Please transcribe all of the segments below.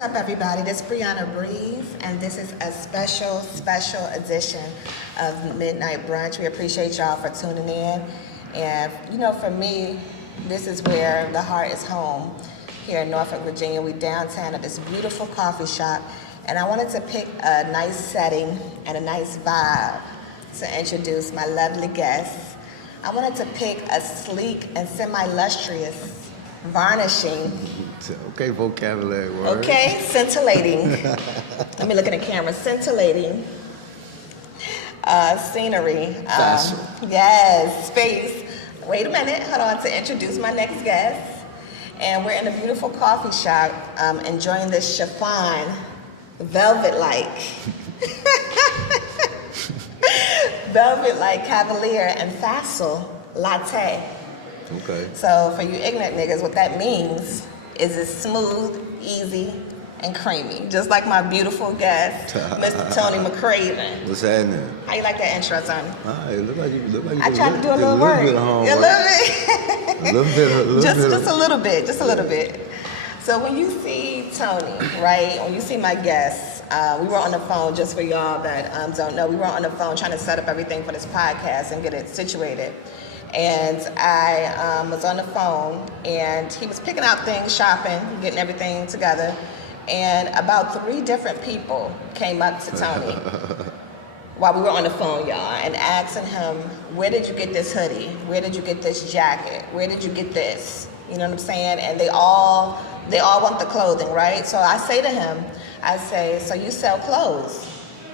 What's up, everybody? This is Brianna Breeze, and this is a special edition of Midnight Brunch. We appreciate y'all for tuning in. And, for me, this is where the heart is home here in Norfolk, Virginia. We downtown at this beautiful coffee shop, and I wanted to pick a nice setting and a nice vibe to introduce my lovely guests. I wanted to pick a sleek and semi-lustrous varnishing. Okay, vocabulary word. Okay, scintillating. Let me look in the camera. Scintillating scenery. Facile. Yes, space. Wait a minute. Hold on to introduce my next guest. And we're in a beautiful coffee shop enjoying this chiffon, velvet-like, velvet-like Cavalier and Facile latte. Okay. So for you ignorant niggas, what that means is it's smooth, easy, and creamy. Just like my beautiful guest, Mr. Tony McCraven. What's happening? How you like that intro, Tony? It look like you I tried to do a little work. Bit of homework. A little bit. A little bit. Just a little bit. So when you see Tony, right, when you see my guests, we were on the phone, just for y'all that don't know, we were on the phone trying to set up everything for this podcast and get it situated. And I was on the phone, and he was picking out things, shopping, getting everything together. And about 3 different people came up to Tony while we were on the phone, y'all, and asking him, where did you get this hoodie? Where did you get this jacket? Where did you get this? You know what I'm saying? And they all want the clothing, right? So I say to him, so you sell clothes?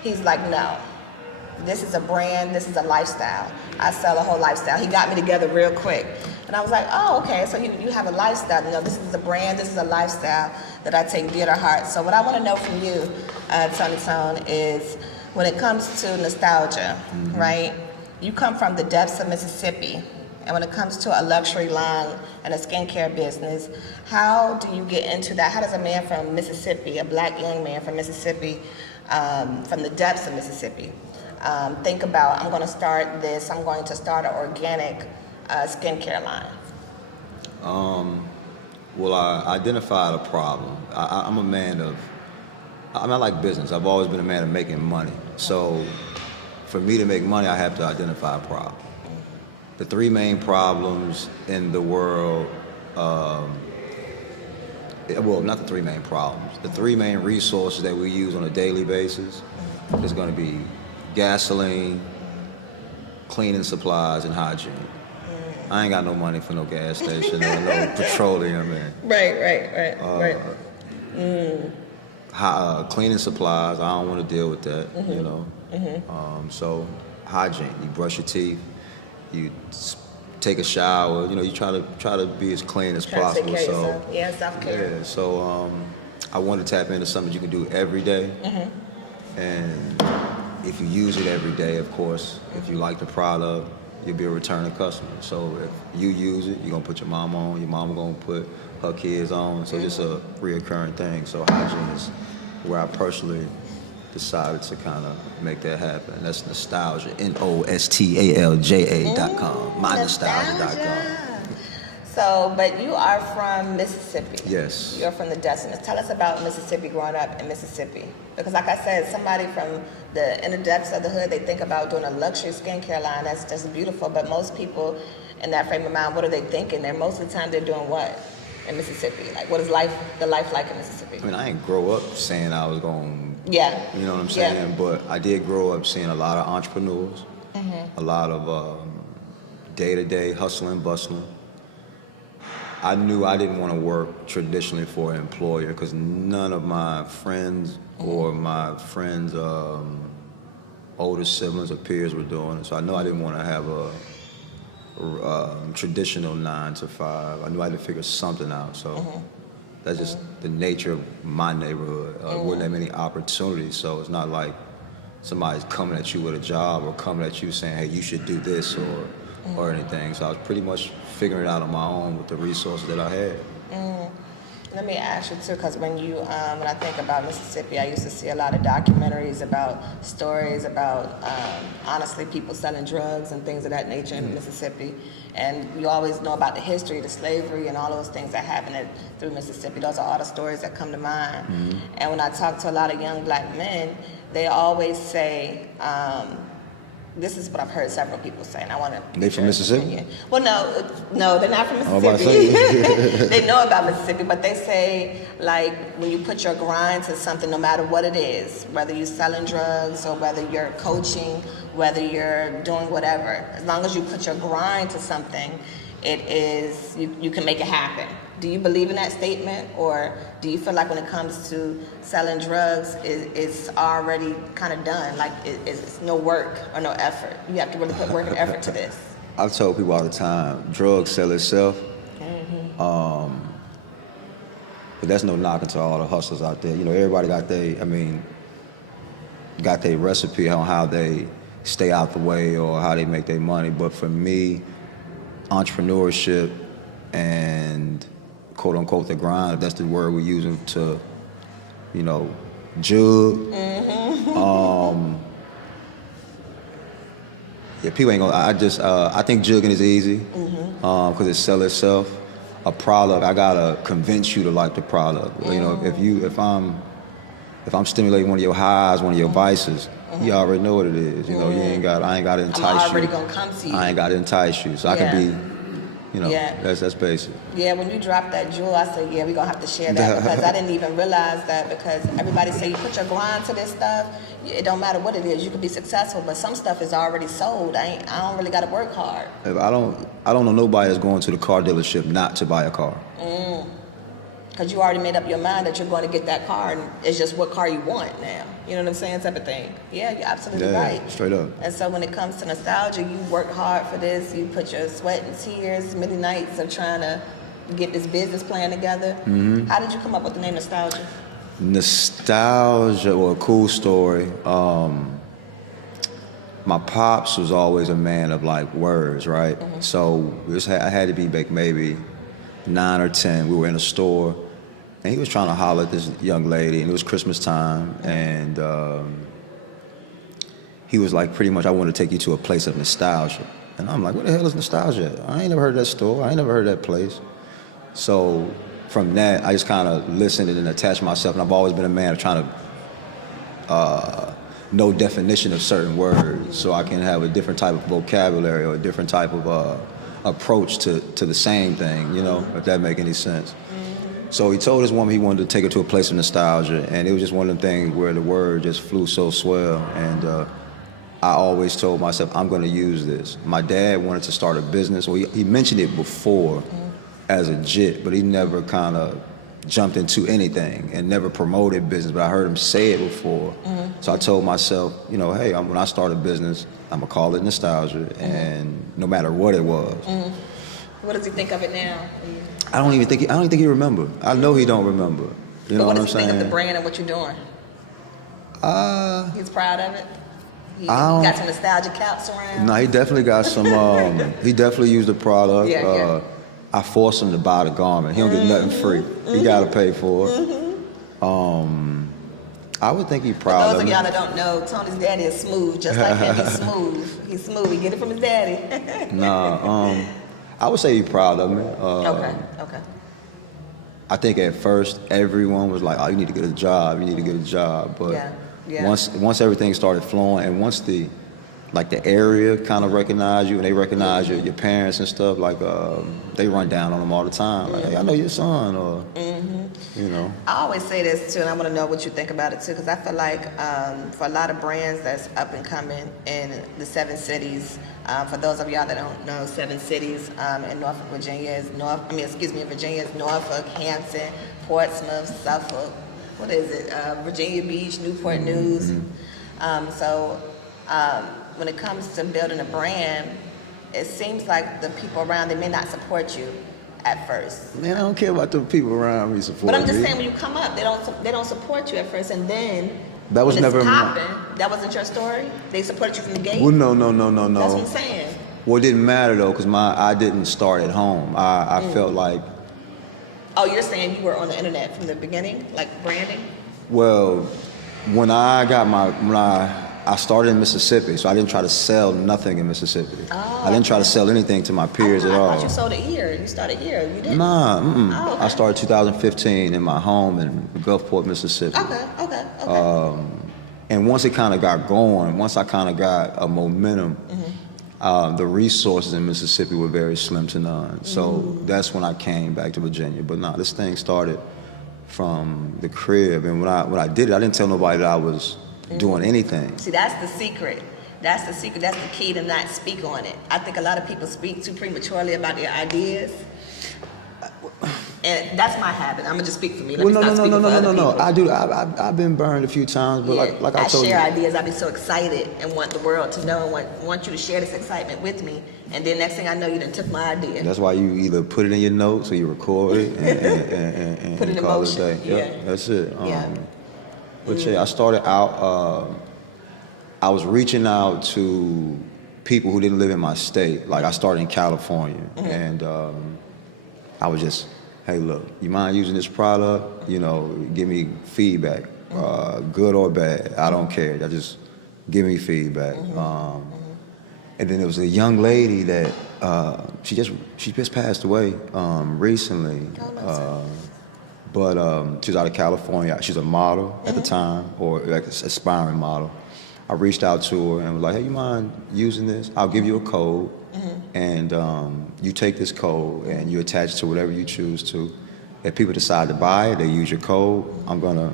He's like, no. This is a brand, this is a lifestyle. I sell a whole lifestyle. He got me together real quick. And I was like, oh, okay, so you have a lifestyle. This is a brand, this is a lifestyle that I take dear to heart. So what I want to know from you, Tony Tone, is when it comes to nostalgia, right? You come from the depths of Mississippi. And when it comes to a luxury line and a skincare business, how do you get into that? How does a man from Mississippi, a black young man from Mississippi, from the depths of Mississippi, think about, I'm going to start an organic skincare line? Well, I identified a problem. I'm a man of, I'm not like business. I've always been a man of making money. So for me to make money, I have to identify a problem. The 3 main problems in the world, well, not the 3 main problems. The 3 main resources that we use on a daily basis is going to be gasoline, cleaning supplies, and hygiene. I ain't got no money for no gas station or no petroleum. Man. Right. Cleaning supplies, I don't want to deal with that, you know. So hygiene, you brush your teeth, you take a shower, you try to be as clean as possible. Take care of yourself. Yeah, self-care. Yeah, so I want to tap into something you can do every day. And if you use it every day, of course, if you like the product, you'll be a returning customer. So if you use it, you're going to put your mom on, your mom going to put her kids on. So it's a reoccurring thing. So hygiene is where I personally decided to kind of make that happen. And that's nostalgia, nostalja.com, mynostalgia.com. So, but you are from Mississippi. Yes. You're from the depths. Tell us about Mississippi, growing up in Mississippi. Because like I said, somebody from the inner depths of the hood, they think about doing a luxury skincare line. That's just beautiful. But most people in that frame of mind, what are they thinking? Most of the time they're doing what in Mississippi? Like, what is the life like in Mississippi? I mean, I didn't grow up saying I was going, yeah, you know what I'm saying? Yeah. But I did grow up seeing a lot of entrepreneurs, a lot of day-to-day hustling, bustling. I knew I didn't want to work traditionally for an employer because none of my friends or my friends' older siblings or peers were doing it. So I knew I didn't want to have a traditional 9 to 5. I knew I had to figure something out. So that's just the nature of my neighborhood. There wasn't that many opportunities, so it's not like somebody's coming at you with a job or coming at you saying, hey, you should do this or anything. So I was pretty much figuring it out on my own with the resources that I had. Let me ask you too, because when I think about Mississippi, I used to see a lot of documentaries about stories about, honestly, people selling drugs and things of that nature in Mississippi. And you always know about the history, the slavery, and all those things that happened through Mississippi. Those are all the stories that come to mind. And when I talk to a lot of young black men, they always say, this is what I've heard several people say, and I want to. They from Mississippi? Opinion. Well, no, they're not from I was about to Mississippi. They know about Mississippi, but they say, like, when you put your grind to something, no matter what it is, whether you're selling drugs or whether you're coaching, whether you're doing whatever, as long as you put your grind to something, it is you can make it happen. Do you believe in that statement, or do you feel like when it comes to selling drugs, it's already kind of done? Like it's no work or no effort. You have to really put work and effort to this. I've told people all the time, drugs sell itself. But that's no knocking to all the hustlers out there. You know, everybody got their recipe on how they stay out the way or how they make their money. But for me, entrepreneurship and quote unquote the grind, if that's the word we're using to, you know, jug. Yeah, people ain't gonna. I think jugging is easy because it sells itself. A product, I gotta convince you to like the product. You know, if I'm stimulating one of your highs, one of your vices, you already know what it is. You know, I ain't gotta entice you. I'm already gonna come to you. I ain't gotta entice you, so I can be. You know, that's basic. Yeah, when you drop that jewel, I said, yeah, we're going to have to share that because I didn't even realize that because everybody say you put your grind to this stuff, it don't matter what it is, you can be successful, but some stuff is already sold. I don't really got to work hard. I don't know nobody that's going to the car dealership not to buy a car. Because you already made up your mind that you're going to get that car, and it's just what car you want now. You know what I'm saying? Type of thing. Yeah, you're absolutely right. Straight up. And so when it comes to nostalgia, you worked hard for this. You put your sweat and tears, many nights of trying to get this business plan together. How did you come up with the name Nostalgia? Nostalgia, well, a cool story. My pops was always a man of like words, right? So I had to be maybe 9 or 10. We were in a store. And he was trying to holler at this young lady, and it was Christmas time, and he was like, pretty much, I want to take you to a place of nostalgia. And I'm like, what the hell is nostalgia? I ain't never heard of that store. I ain't never heard of that place. So from that, I just kind of listened and attached myself, and I've always been a man of trying to know definition of certain words so I can have a different type of vocabulary or a different type of approach to the same thing, you know, if that make any sense. So he told his woman he wanted to take her to a place of nostalgia, and it was just one of them things where the word just flew so swell, and I always told myself, I'm going to use this. My dad wanted to start a business. Well, he mentioned it before as a jit, but he never kind of jumped into anything and never promoted business, but I heard him say it before. So I told myself, you know, hey, when I start a business, I'm going to call it nostalgia, and no matter what it was. What does he think of it now? I don't even think he remember. I know he don't remember. You know what I'm saying? What does he think of the brand and what you're doing? He's proud of it. He got some nostalgia caps around. No, he definitely got some. He definitely used the product. Yeah. I forced him to buy the garment. He don't get nothing free. He got to pay for it. I would think he's proud of it. For those of y'all that don't know, Tony's daddy is smooth, just like him. He's smooth. He's smooth. He get it from his daddy. Nah. I would say he's proud of me. Okay. I think at first everyone was like, "Oh, you need to get a job. You need to get a job." But once everything started flowing, and once the area kind of recognized you, and they recognize your parents and stuff, like they run down on them all the time. Like, hey, I know your son, or you know. I always say this too, and I want to know what you think about it too, because I feel like for a lot of brands that's up and coming in the 7 cities. For those of y'all that don't know, 7 cities in Norfolk, Virginia is Virginia is Norfolk, Hampton, Portsmouth, Suffolk. What is it? Virginia Beach, Newport News. When it comes to building a brand, it seems like the people around, they may not support you at first. Man, I don't care about the people around me supporting me. But I'm just saying, when you come up, they don't support you at first, and then that was never that wasn't your story. They supported you from the gate. Well, no. That's what I'm saying. Well, it didn't matter though, because I didn't start at home. I felt like Oh, you're saying you were on the internet from the beginning, like branding? Well, when I started in Mississippi, so I didn't try to sell nothing in Mississippi. Oh, I didn't try to sell anything to my peers at I all. thought you sold it here. You started here. You didn't? Nah, Oh, okay. I started 2015 in my home in Gulfport, Mississippi. Okay. And once it kind of got going, once I kind of got a momentum, the resources in Mississippi were very slim to none. So that's when I came back to Virginia. But nah, this thing started from the crib. And when I did it, I didn't tell nobody that I was doing anything. See, that's the secret. That's the secret. That's the key to not speak on it. I think a lot of people speak too prematurely about their ideas. And that's my habit. I'm gonna just speak for me. No. I do. I've been burned a few times, but like I told you, I share ideas. I be so excited and want the world to know and want you to share this excitement with me. And then next thing I know, you done took my idea. That's why you either put it in your notes or you record it and put it in call motion. it a day. Yep, that's it. But I started out. I was reaching out to people who didn't live in my state. Like I started in California, and I was just, hey, look, you mind using this product? You know, give me feedback, good or bad. I don't care. Just give me feedback. And then there was a young lady that she just passed away recently. But she was out of California. She's a model at the time, or like an aspiring model. I reached out to her and was like, hey, you mind using this? I'll give you a code, and you take this code and you attach it to whatever you choose to. If people decide to buy it, they use your code. I'm gonna,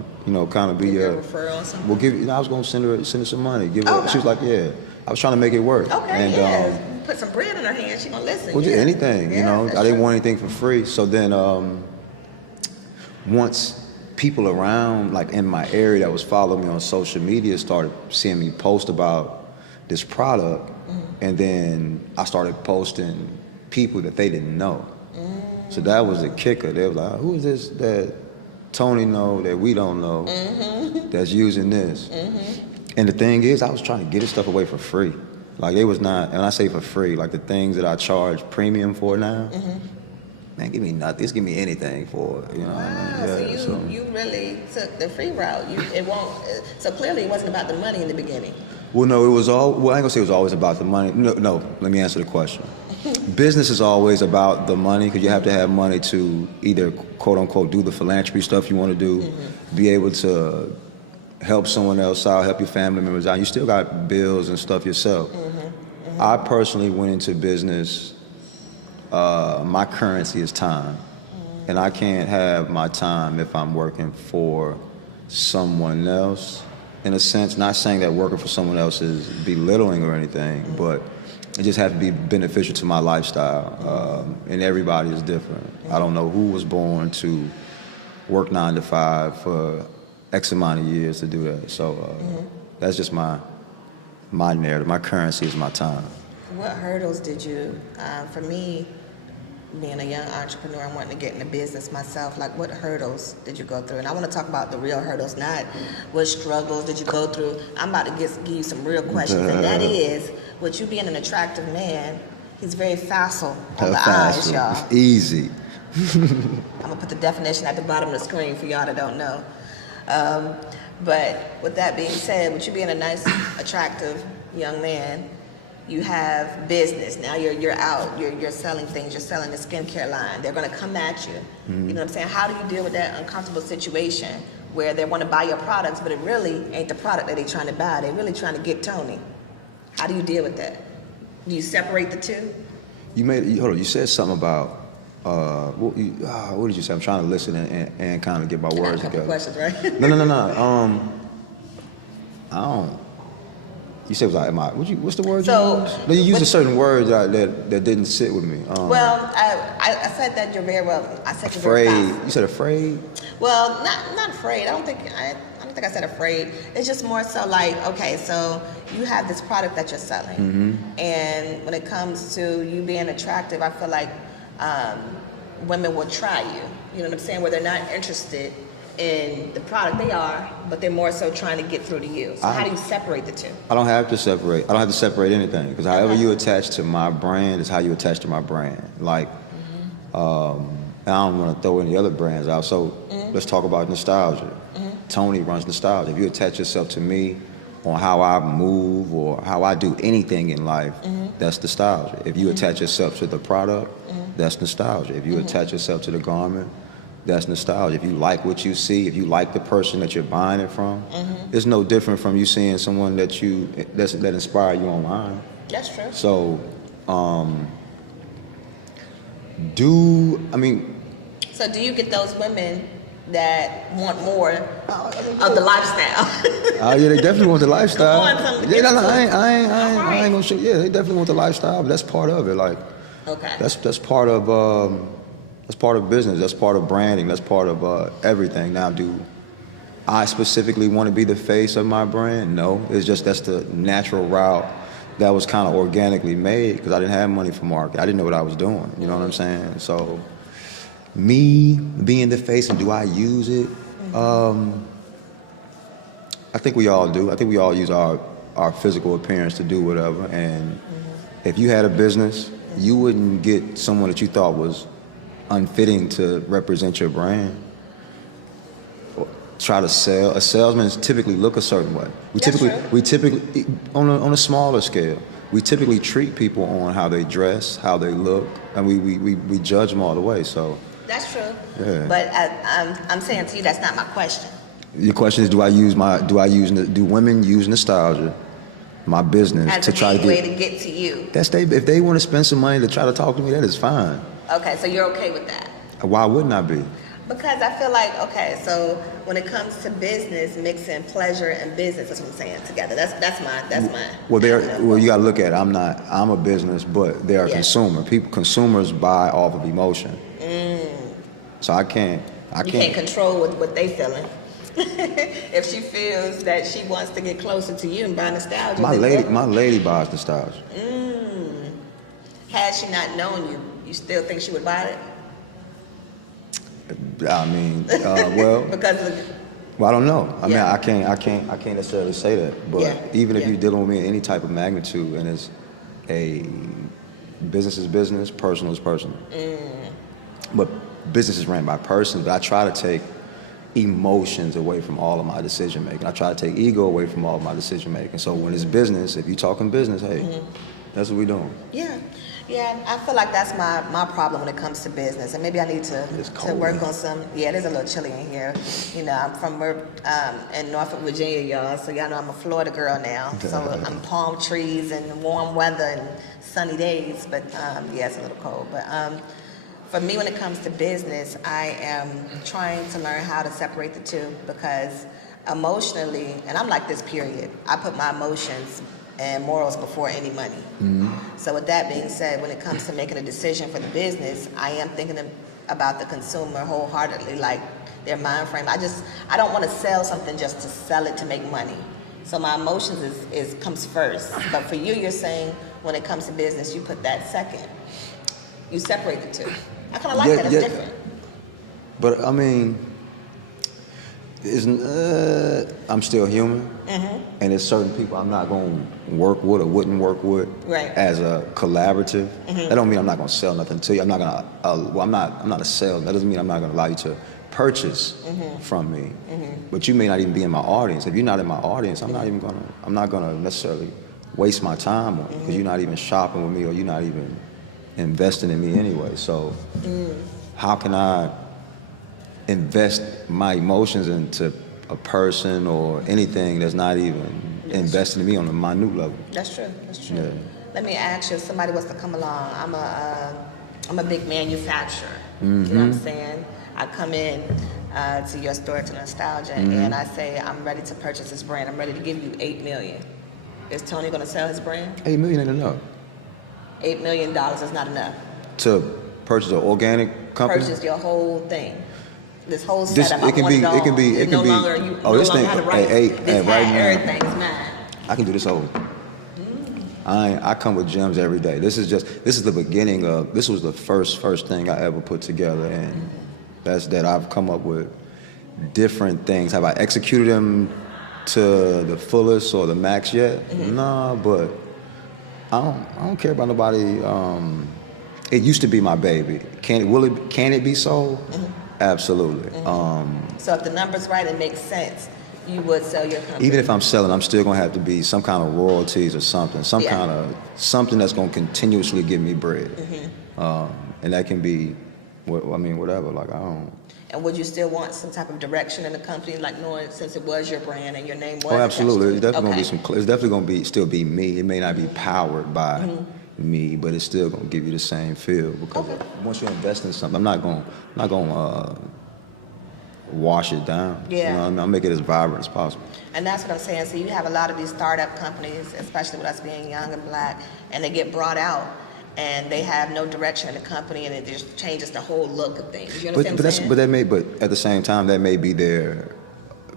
kind of be your referral or something. We'll give you. I was gonna send her some money. Give her. She was like, yeah. I was trying to make it work. Okay. And, put some bread in her hand. She gonna listen. Well, just anything. I didn't want anything for free. So then, once people around, like in my area that was following me on social media, started seeing me post about this product, and then I started posting people that they didn't know. So that was the kicker. They was like, who is this that Tony know that we don't know that's using this? And the thing is, I was trying to get this stuff away for free. Like it was not, and I say for free, like the things that I charge premium for now, man, give me nothing. Just give me anything for it. Wow, so you really took the free route. So clearly it wasn't about the money in the beginning. Well, no, it was all. Well, I ain't gonna say it was always about the money. No. Let me answer the question. Business is always about the money because you have to have money to either quote unquote do the philanthropy stuff you want to do, be able to help someone else out, help your family members out. You still got bills and stuff yourself. I personally went into business. My currency is time, and I can't have my time if I'm working for someone else. In a sense, not saying that working for someone else is belittling or anything, but it just has to be beneficial to my lifestyle. And everybody is different. I don't know who was born to work 9 to 5 for X amount of years to do that. So that's just my narrative. My currency is my time. What hurdles did you, for me, being a young entrepreneur and wanting to get into business myself, like what hurdles did you go through? And I want to talk about the real hurdles, not what struggles did you go through. I'm about to give you some real questions, and that is, with you being an attractive man, he's very facile on the eyes, y'all. Easy. I'm gonna put the definition at the bottom of the screen for y'all that don't know. But with that being said, with you being a nice, attractive young man, you have business. Now you're out, you're selling things, you're selling the skincare line. They're gonna come at you. You know what I'm saying? How do you deal with that uncomfortable situation where they wanna buy your products, but it really ain't the product that they're trying to buy. They're really trying to get Tony. How do you deal with that? Do you separate the two? Hold on, you said something about, what did you say? I'm trying to listen and kind of get my words together. Questions, right? No. I don't. You said, what's the word you used? No, you used a certain word that didn't sit with me. Well, I said that you're very well. I said afraid. You're very fast. You said afraid? Well, not afraid. I don't think I said afraid. It's just more so like, okay, so you have this product that you're selling, and when it comes to you being attractive, I feel like women will try you. You know what I'm saying? Where they're not interested in the product, they are, but they're more so trying to get through to you. So how do you separate the two? I don't have to separate. I don't have to separate anything because however you attach to my brand is how you attach to my brand. Like, And I don't want to throw any other brands out. So let's talk about nostalgia. Tony runs nostalgia. If you attach yourself to me on how I move or how I do anything in life, that's nostalgia. If you attach yourself to the product, that's nostalgia. If you attach yourself to the garment, that's nostalgia. If you like what you see, if you like the person that you're buying it from, it's no different from you seeing someone that inspired you online. That's true. So, So do you get those women that want more of the lifestyle? Yeah, they definitely want the lifestyle. Yeah, I ain't gonna show. Yeah, they definitely want the lifestyle, but that's part of it. Like, okay. that's part of business. That's part of branding. That's part of everything. Now, do I specifically want to be the face of my brand? No, it's just that's the natural route that was kind of organically made because I didn't have money for marketing. I didn't know what I was doing. You know what I'm saying? So, me being the face, and do I use it? I think we all do. I think we all use our physical appearance to do whatever. And if you had a business, you wouldn't get someone that you thought was unfitting to represent your brand. Try to sell. A salesman typically look a certain way. We typically on a smaller scale, we typically treat people on how they dress, how they look, and we judge them all the way. So that's true. Yeah. But I'm saying to you, that's not my question. Your question is, do women use nostalgia, my business, as to try way to get to you? If they want to spend some money to try to talk to me, that is fine. Okay, so you're okay with that? Why wouldn't I be? Because I feel like, okay, so when it comes to business, mixing pleasure and business, that's what I'm saying, together. That's mine. Well, you got to look at it. I'm a business, but they're a consumer. Consumers buy off of emotion. So I can't control what they feeling. If she feels that she wants to get closer to you and buy nostalgia. My lady buys nostalgia. Had she not known you, you still think she would buy it? I mean, well, I don't know. I mean, I can't necessarily say that. But even if you're dealing with me in any type of magnitude, and it's a business is business, personal is personal. But business is ran by persons. But I try to take emotions away from all of my decision making. I try to take ego away from all of my decision making. So when it's business, if you're talking business, hey, that's what we're doing. Yeah, I feel like that's my problem when it comes to business, and maybe I need to work on some. Yeah, it is a little chilly in here. You know, I'm from in Norfolk, Virginia, y'all. So y'all know I'm a Florida girl now. So I'm palm trees and warm weather and sunny days. But yeah, it's a little cold. But for me, when it comes to business, I am trying to learn how to separate the two because emotionally, and I'm like this. Period. I put my emotions and morals before any money. So with that being said, when it comes to making a decision for the business, I am thinking about the consumer wholeheartedly, like their mind frame. I don't want to sell something just to sell it to make money. So my emotions comes first. But for you, you're saying when it comes to business, you put that second. You separate the two. I kind of like that. It's different. But I mean, I'm still human, and there's certain people I'm not going to work with or wouldn't work with as a collaborative. That don't mean I'm not going to sell nothing to you. I'm not going to. I'm not a salesman. That doesn't mean I'm not going to allow you to purchase from me. But you may not even be in my audience. If you're not in my audience, I'm not going to necessarily waste my time on you because you're not even shopping with me or you're not even investing in me anyway. So how can I invest my emotions into a person or anything that's not even investing in me on a minute level? That's true. Yeah. Let me ask you, if somebody was to come along, I'm a big manufacturer. You know what I'm saying? I come in to your store, to Nostalgia, and I say, I'm ready to purchase this brand. I'm ready to give you $8 million. Is Tony going to sell his brand? $8 million ain't enough. $8 million is not enough. To purchase an organic company? Purchase your whole thing. This whole setup. It can be. Everything's mine. I can do this whole. I come with gems every day. This is the beginning of. This was the first thing I ever put together, and that's that I've come up with different things. Have I executed them to the fullest or the max yet? No, but I don't care about nobody It used to be my baby. Can it be sold? Absolutely. So if the number's right, it makes sense. You would sell your company. Even if I'm selling, I'm still gonna have to be some kind of royalties or something, something that's gonna continuously give me bread, and that can be, whatever. Like I don't. And would you still want some type of direction in the company, like knowing since it was your brand and your name was? Oh, absolutely. It's definitely okay. gonna be it's definitely gonna still be me. It may not be powered by me, but it's still gonna give you the same feel because once you invest in something, I'm not gonna wash it down. Yeah. You know what I mean? I'll make it as vibrant as possible. And that's what I'm saying. So you have a lot of these startup companies, especially with us being young and black, and they get brought out and they have no direction in the company and it just changes the whole look of things. You understand what I'm saying? But at the same time, that may be their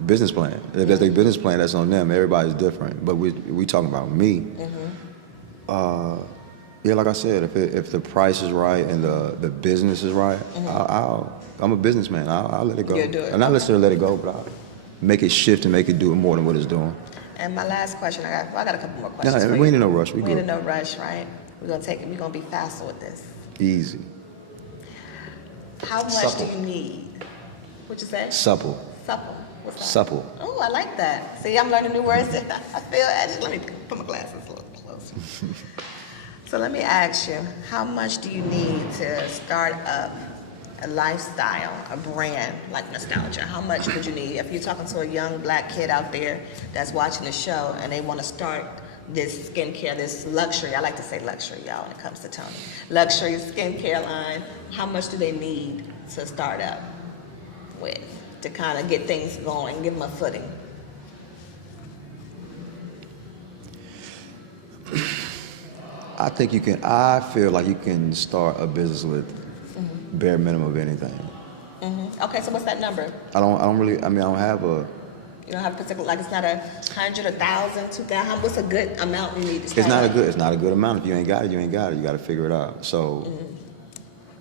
business plan. If that's their business plan, that's on them. Everybody's different. But we talking about me. Yeah, like I said, if the price is right and the business is right, I'm a businessman. I'll let it go. You'll do it. And not necessarily let it go, but I'll make it shift and make it do it more than what it's doing. And my last question, I got a couple more questions. No, for we you. ain't in no rush. We ain't in good. no rush, right? We're gonna be faster with this. Easy. How much Supple. do you need? What you say? Supple. Supple. What's that? Supple. Oh, I like that. See, I'm learning new words. I feel edgy. Let me put my glasses a little closer. So let me ask you, how much do you need to start up a lifestyle, a brand like Nostalgia? How much would you need? If you're talking to a young black kid out there that's watching the show and they want to start this skincare, this luxury, I like to say luxury, y'all, when it comes to Tony. Luxury skincare line, how much do they need to start up with to kind of get things going, give them a footing? I feel like you can start a business with bare minimum of anything. Okay, so what's that number? I don't have a. You don't have a particular, like it's not 100, 1,000, 2,000. What's a good amount you need to start? It's not a good amount. If you ain't got it, you ain't got it. You got to figure it out. So,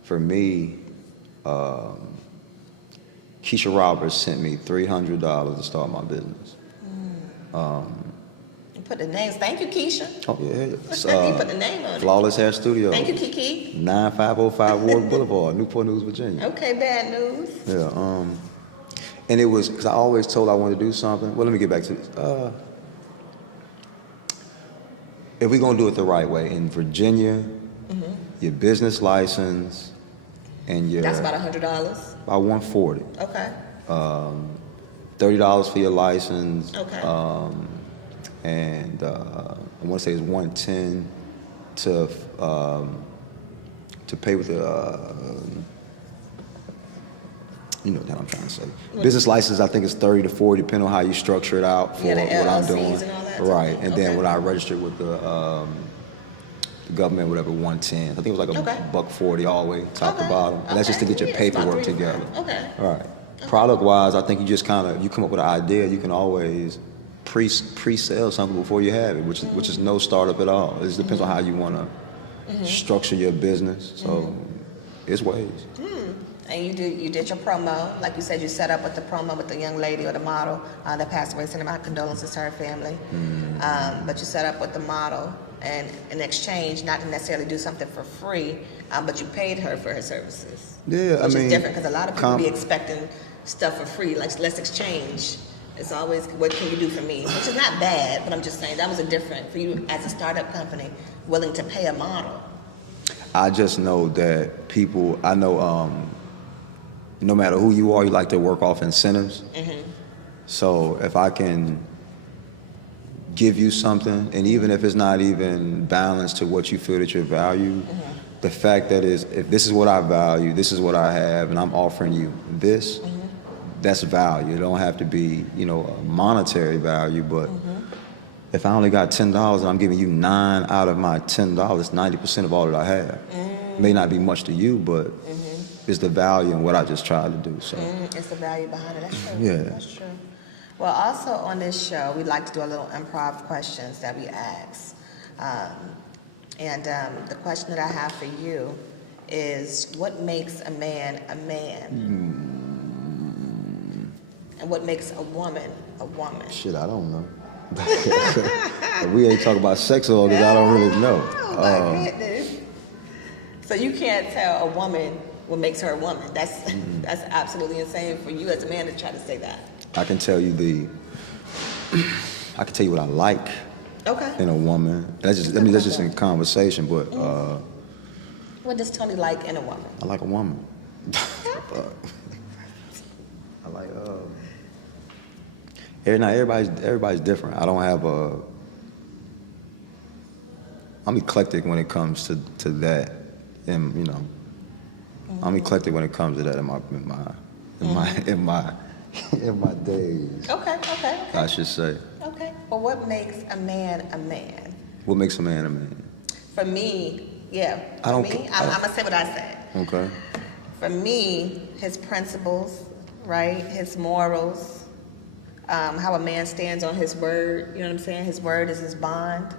for me, Keisha Roberts sent me $300 to start my business. You put the names. Thank you, Keisha. Oh yeah, it's, You put the name on it. Flawless Hair Studio. Thank you, Kiki. 9505 Ward Boulevard, Newport News, Virginia. Okay, bad news. Yeah. And it was because I always told I wanted to do something. Well, let me get back to this. If we're gonna do it the right way, in Virginia, your business license and your That's about $100. about $140. Okay. $30 for your license. Okay. And I want to say it's $110 to pay with the. You know what I'm trying to say. Business license, I think it's 30 to 40, depending on how you structure it out for the what I'm LLCs doing. and all that Right, stuff? and Okay. then when I registered with the government, whatever, 110. I think it was like a $140 all the way top to Okay. bottom. And that's just to get your Yeah, it's about paperwork 3 to 5. together. Okay. All right. Product wise, I think you just you come up with an idea. You can always pre-sell something before you have it, which is no startup at all. It just depends on how you want to structure your business. So it's ways. And you did your promo, like you said, you set up with the promo with the young lady or the model that passed away. Sending my condolences to her family. But you set up with the model, and in exchange, not to necessarily do something for free, but you paid her for her services. Yeah, which is different because a lot of people be expecting stuff for free. Like, let's exchange. It's always, what can you do for me? Which is not bad, but I'm just saying that was a different for you as a startup company, willing to pay a model. I just know that people. I know. No matter who you are, you like to work off incentives. So if I can give you something, and even if it's not even balanced to what you feel that you value, the fact that if this is what I value, this is what I have, and I'm offering you this, that's value. It don't have to be, a monetary value, but if I only got $10 and I'm giving you 9 out of my $10, 90% of all that I have. May not be much to you, but it's the value in what I just tried to do. So It's the value behind it. That's true. Yeah. That's true. Well, also on this show, we like to do a little improv questions that we ask. The question that I have for you is, what makes a man a man? And what makes a woman a woman? shit, I don't know. We ain't talking about sex all this. I don't really know. Oh, my goodness. So you can't tell a woman what makes her a woman. That's absolutely insane for you as a man to try to say that. I can tell you what I like in a woman. That's just in conversation, but What does Tony like in a woman? I like a woman. I like everybody's different. I don't have I'm eclectic when it comes to that, and you know, I'm eclectic when it comes to that in my days. Okay. I should say. Okay. Well, what makes a man a man? What makes a man a man? For me, I'm gonna say what I said. Okay. For me, his principles, right? His morals, how a man stands on his word. You know what I'm saying? His word is his bond.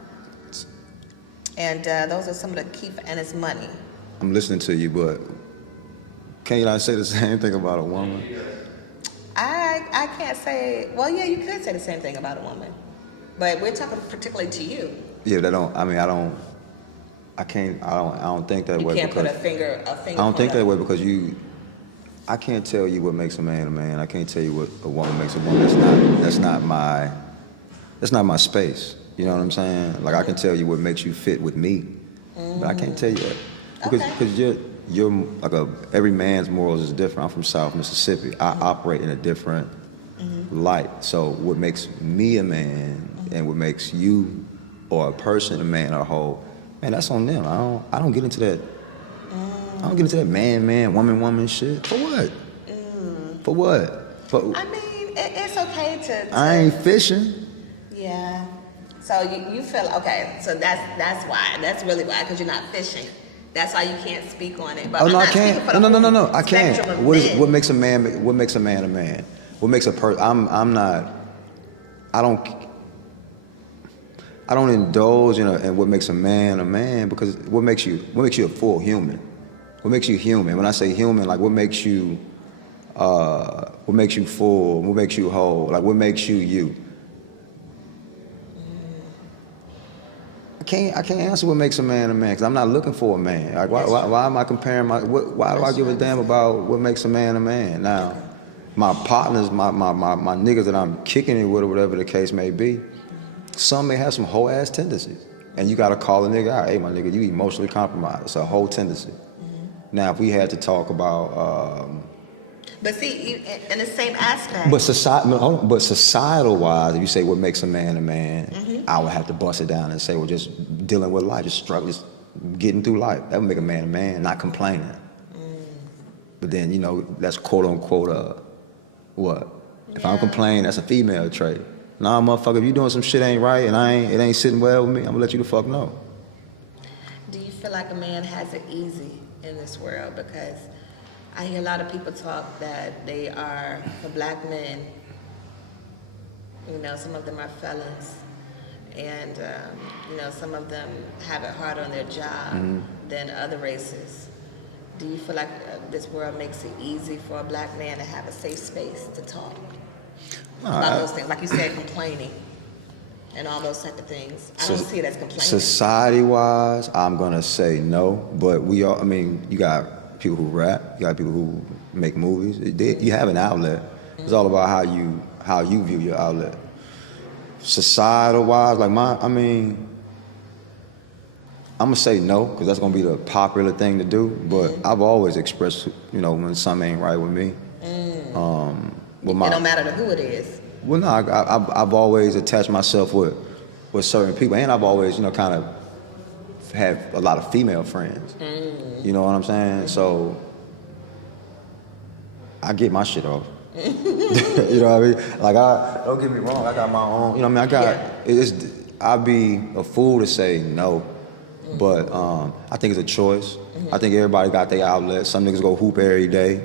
And those are some of the key, and his money. I'm listening to you, but can you not say the same thing about a woman? I can't say, well, yeah, you could say the same thing about a woman. But we're talking particularly to you. Yeah, I don't think that way. You can't put a finger I don't think that way because I can't tell you what makes a man a man. I can't tell you what a woman makes a woman. That's not my space. You know what I'm saying? Like I can tell you what makes you fit with me, but I can't tell you that because you're like every man's morals is different. I'm from South Mississippi. I operate in a different light. So what makes me a man and what makes you or a person a man or a whole, man, that's on them. I don't get into that. I don't get into that man, woman shit. For what? For what? I mean, it's okay to I ain't fishing. Yeah. So you feel okay? So that's why. That's really why, because you're not fishing. That's why you can't speak on it. But I can't. No. I can't. What makes a man a man? What makes a person? I don't indulge in what makes a man because what makes you a full human? What makes you human? When I say human, like what makes you full? What makes you whole? Like what makes you you? I can't answer what makes a man because I'm not looking for a man. Like why am I comparing why do I give a damn about what makes a man? Now, my partners, my niggas that I'm kicking it with or whatever the case may be, some may have some whole ass tendencies. And you gotta call a nigga out. Hey, my nigga, you emotionally compromised. It's a whole tendency. Now, if we had to talk about but see, in the same aspect. But societal wise, if you say what makes a man, I would have to bust it down and say, well, just dealing with life, just struggling, just getting through life. That would make a man, not complaining. But then, you know, that's quote unquote what? If I'm complaining, that's a female trait. Nah, motherfucker, if you doing some shit ain't right and it ain't sitting well with me, I'm gonna let you the fuck know. Do you feel like a man has it easy in this world? Because I hear a lot of people talk that they are, for black men, you know, some of them are felons, and, you know, some of them have it harder on their job than other races. Do you feel like this world makes it easy for a black man to have a safe space to talk about those things? Like you said, complaining and all those type of things. I don't see it as complaining. Society-wise, I'm gonna say no, but you got people who rap, you got people who make movies. You have an outlet. It's all about how you view your outlet. Societal-wise, like I'm gonna say no because that's gonna be the popular thing to do. But I've always expressed, you know, when something ain't right with me. It don't matter to who it is. Well, no, I've always attached myself with certain people, and I've always, you know, kind of have a lot of female friends. You know what I'm saying? So I get my shit off. You know what I mean? Like don't get me wrong, I got my own. You know what I mean? I'd be a fool to say no, but I think it's a choice. I think everybody got their outlet. Some niggas go hoop every day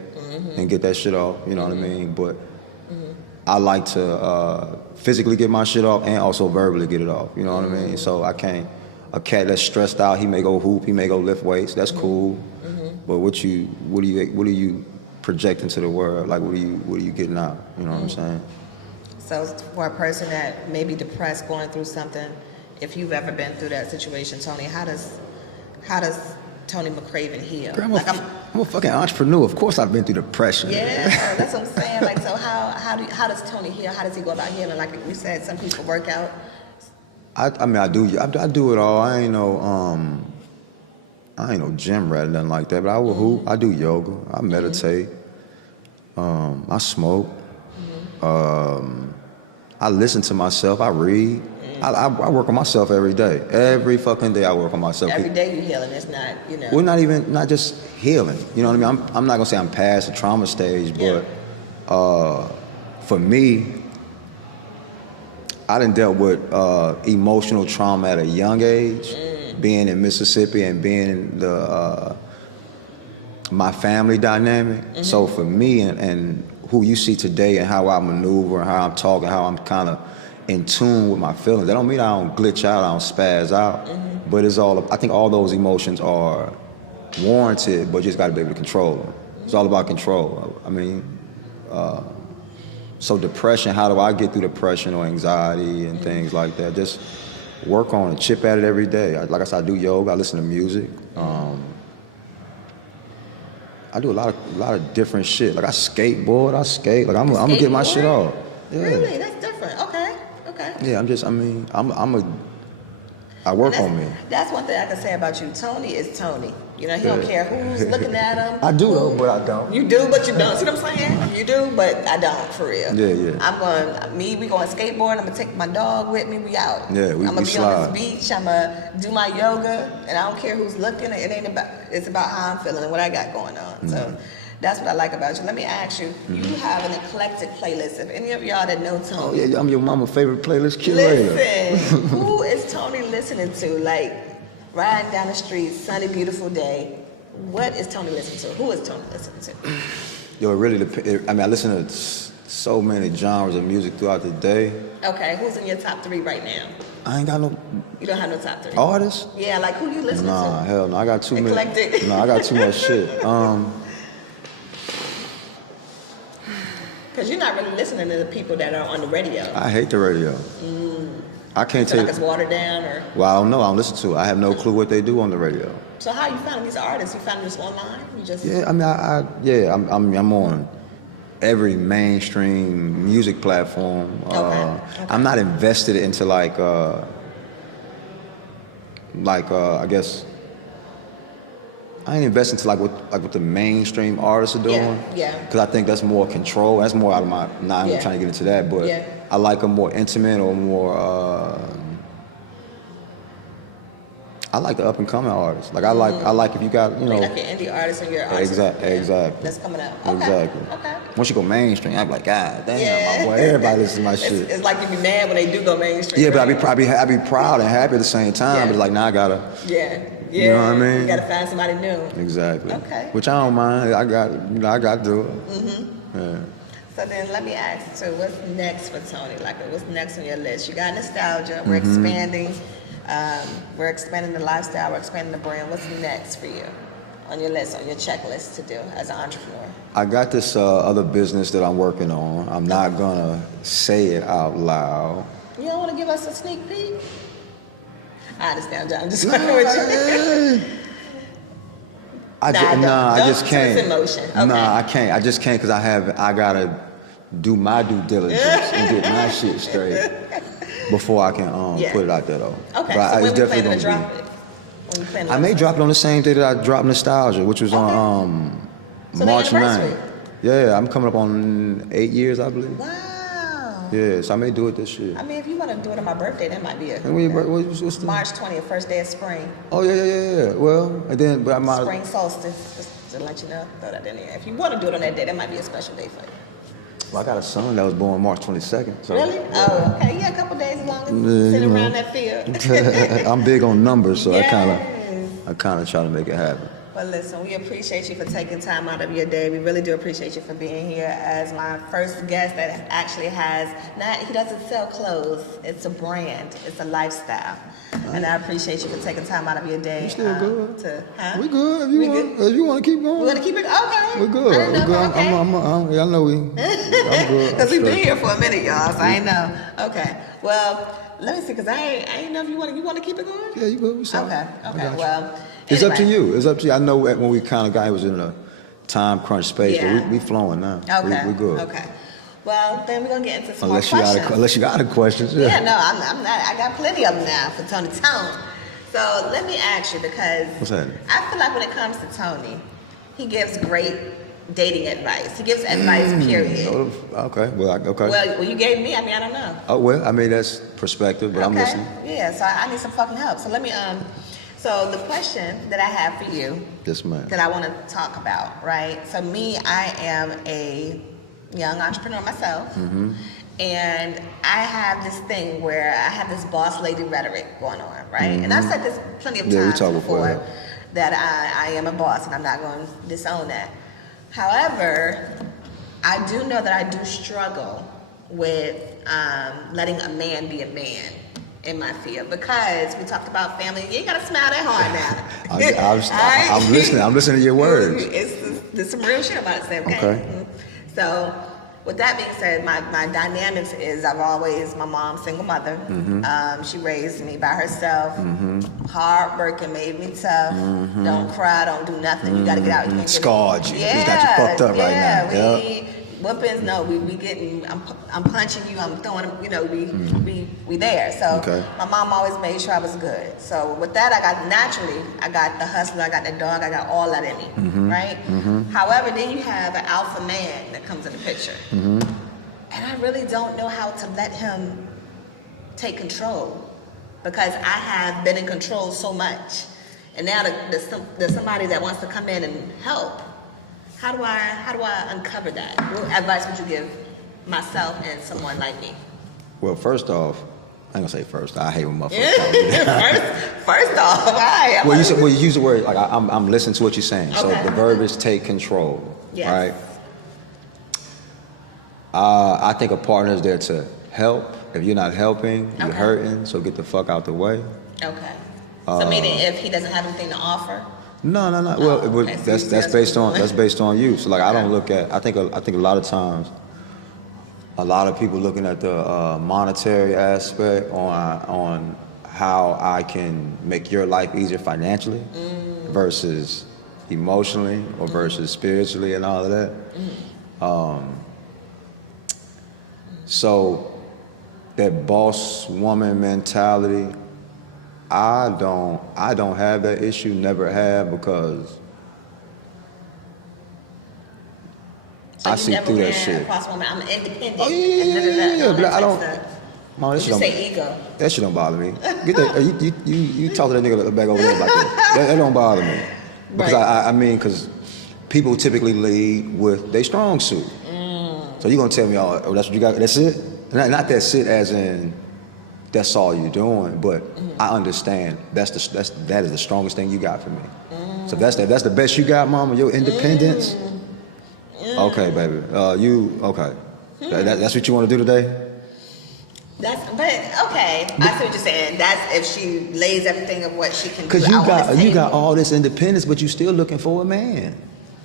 and get that shit off. You know what I mean? But I like to physically get my shit off and also verbally get it off. You know what I mean? So I can't. A cat that's stressed out, he may go hoop, he may go lift weights. That's cool. But what are you projecting to the world? Like what are you getting out? You know what I'm saying? So for a person that may be depressed, going through something, if you've ever been through that situation, Tony, how does Tony McCraven heal? Girl, Like I'm a fucking entrepreneur. Of course I've been through depression. yeah, that's what I'm saying. Like, so how does Tony heal? How does he go about healing? Like we said, some people work out. I mean, I do it all. I ain't no gym rat or nothing like that, but I will hoop. I do yoga. I meditate. I smoke. I listen to myself. I read. I work on myself every day. Every fucking day I work on myself. Every day you're healing. It's not, you know. We're not just healing. You know what I mean? I'm not gonna say I'm past the trauma stage, but for me, I done dealt with emotional trauma at a young age, being in Mississippi and being in the my family dynamic. So for me and who you see today and how I maneuver and how I'm talking, how I'm kind of in tune with my feelings. That don't mean I don't glitch out, I don't spaz out, but I think all those emotions are warranted, but you just got to be able to control them. It's all about control. I mean, so depression, how do I get through depression or anxiety and things like that? Just work on it, chip at it every day. Like I said, I do yoga, I listen to music. I do a lot of different shit. Like I skateboard, Like I'm gonna get my shit off. Yeah. Really? That's different. Okay. Yeah, I work on me. That's one thing I can say about you. Tony is Tony. You know, he don't care who's looking at him. I do though, but I don't. You do, but you don't. See what I'm saying? You do, but I don't, for real. Yeah. We going skateboard. I'm gonna take my dog with me. We out. Yeah, I'm gonna be slide. on this beach. I'm gonna do my yoga, and I don't care who's looking. It's about how I'm feeling and what I got going on. So that's what I like about you. Let me ask you, you have an eclectic playlist. If any of y'all that know Tony. Oh yeah, I'm your mama's favorite playlist curator. Listen, who is Tony listening to? Like, riding down the street, sunny, beautiful day. What is Tony listening to? Who is Tony listening to? Yo, it really depends. I mean, I listen to so many genres of music throughout the day. Okay, who's in your top 3 right now? I ain't got no. You don't have no top 3 artists? Yeah, like who you listening to? Nah, hell no. I got too Eclectic. many. No, I got too much shit. Because you're not really listening to the people that are on the radio. I hate the radio. I can't Feel take. like it's watered down, or? Well, I don't know. I don't listen to it. I have no clue what they do on the radio. So how you found these artists? You found them just online? You just? Yeah, I mean, I'm on every mainstream music platform. Okay. I'm not invested into like I guess I ain't invested into like what the mainstream artists are doing. Yeah. Because I think that's more control. That's more out of my. Nah, I'm not trying to get into that, but I like a more intimate or more. I like the up and coming artists. Like I like if you got like your indie artists and your artists. Exactly. That's coming out. Okay. Exactly. Okay. Once you go mainstream, I'm like, God damn, my boy, everybody listens to my shit. It's like you be mad when they do go mainstream. Yeah, but right? I be proud and happy at the same time. But like now I gotta. Yeah. You know what I mean? You gotta find somebody new. Exactly. Okay. Which I don't mind. I got to do it. Yeah. So then let me ask too, what's next for Tony? Like what's next on your list? You got nostalgia, we're expanding. We're expanding the lifestyle, we're expanding the brand. What's next for you on your list, on your checklist to do as an entrepreneur? I got this other business that I'm working on. I'm not gonna say it out loud. You don't want to give us a sneak peek? I understand, John. I'm just fucking with you. I just can't. It's emotion. Okay. Nah, I can't. I just can't because I gotta do my due diligence and get my shit straight before I can put it out there though. Okay. But So when it's we definitely planning to gonna drop it? When we planning I may drop it on the same day that I dropped Nostalgia, which was on So March the 9th. anniversary? Yeah, I'm coming up on 8 years, I believe. Wow. Yeah, so I may do it this year. I mean, if you want to do it on my birthday, that might be a And what's the March 20th, first day of spring. Oh yeah. Well, and then but I might. Spring solstice, just to let you know, throw that in there. If you want to do it on that day, that might be a special day for you. Well, I got a son that was born March 22nd. So. Really? Oh, okay. Yeah, a couple days as long as sit around that field. I'm big on numbers, so Yes. I kind of try to make it happen. Well, listen, we appreciate you for taking time out of your day. We really do appreciate you for being here as my first guest that actually he doesn't sell clothes. It's a brand. It's a lifestyle. And I appreciate you for taking time out of your day. We still good. We good. Good? If you want to keep going. We want to keep it? Okay. We're good. I We're good. Okay. I know we. I'm good. Because we've been here for a minute, y'all, so I know. Okay. Well, let me see, because I ain't know if you want to keep it going? Yeah, you good. We solid. Okay. Well, It's up to Anyway. you. It's up to you. I know when we kind of got, it was in a time crunch space, Yeah. but we flowing now. Okay. We good. Okay. Well, then we're gonna get into some Unless more you questions. unless you got other questions. Yeah, no, I'm not. I got plenty of them now for Tony Tone. So let me ask you, because What's happening? I feel like when it comes to Tony, he gives great dating advice. He gives advice, period. Okay. Okay. Well, you gave me. I mean, I don't know. Oh well, I mean that's perspective, but I'm listening. Yeah. So I need some fucking help. So let me. So the question that I have for you, Yes, ma'am. that I want to talk about, right? So me, I am a young entrepreneur myself, Mm-hmm. and I have this thing where I have this boss lady rhetoric going on, right? And I've said this plenty of Yeah, we times talked before, before, that I am a boss, and I'm not going to disown that. However, I do know that I do struggle with letting a man be a man in my field, because we talked about family. You ain't gotta smile that hard now. I'm listening. I'm listening to your words. There's some real shit about it, Sam. Okay. Okay. So, with that being said, my dynamics is my mom's single mother. She raised me by herself. Hard working, made me tough. Don't cry, don't do nothing. You gotta get out. You can't Scarred you. Yeah, He's got you fucked up right now. We Yep. ain't whoopings. No, we getting. I'm punching you. I'm throwing. You know, we there. So Okay. my mom always made sure I was good. So with that, I got the hustler, I got the dog, I got all that in me, right? However, then you have an alpha man that comes in the picture, and I really don't know how to let him take control, because I have been in control so much, and now there's somebody that wants to come in and help. How do I uncover that? What advice would you give myself and someone like me? Well, first off, I ain't gonna say first. I hate when motherfuckers call me that. First off, all right. Well, you use the word like I'm listening to what you're saying. So Okay. the verb is take control, Yes. right? I think a partner is there to help. If you're not helping, you're Okay. hurting. So get the fuck out the way. Okay. So meaning if he doesn't have anything to offer. No. Well, Oh, okay. So that's you- that's based on you. So like I don't look at. I think a lot of times, a lot of people looking at the monetary aspect on how I can make your life easier financially versus emotionally or versus spiritually and all of that. So that boss woman mentality, I don't have that issue, never have, because So I you see never through that ran shit. across woman. I'm independent. Oh yeah. But I don't. Mom, that Did shit you don't. say ego? That shit don't bother me. Get that. You talk to that nigga back over there about that. That don't bother me. Because Right. I mean, because people typically lead with their strong suit. So you gonna tell me, oh, that's what you got? That's it? Not that's it, as in that's all you're doing. But I understand that is the strongest thing you got for me. So if that's the best you got, mama. Your independence. Okay, baby. You okay? That's what you want to do today? But okay. I see what you're saying. That's if she lays everything of what she can do. Because out on the you got table. all this independence, but you still looking for a man.